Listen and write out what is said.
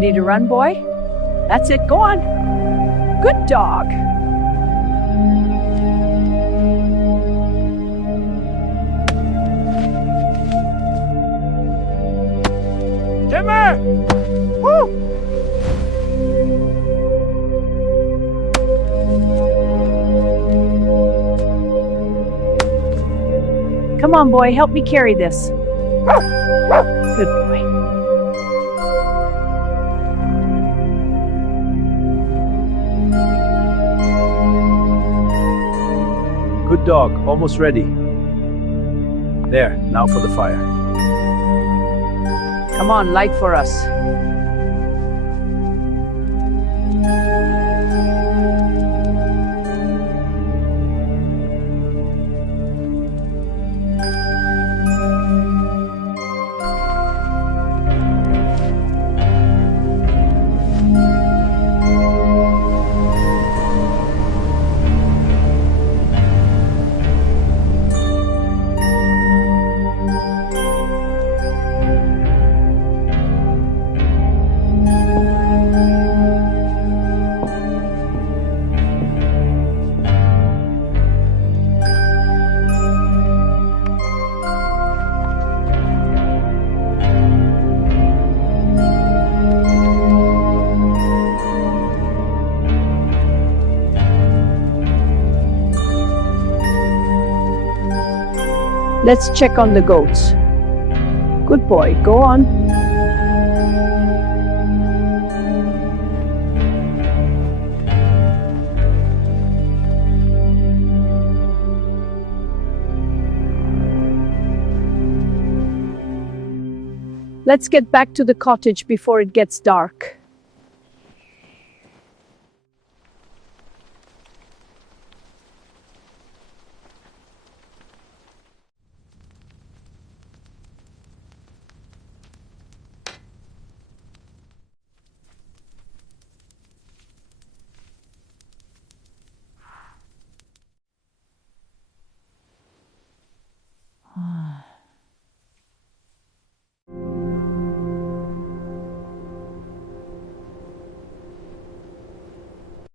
Ready to run, boy? That's it, go on. Good dog. Timber! Woo! Come on, boy, help me carry this. Good boy. Good dog, almost ready. There, now for the fire. Come on, light for us. Let's check on the goats. Good boy, go on. Let's get back to the cottage before it gets dark.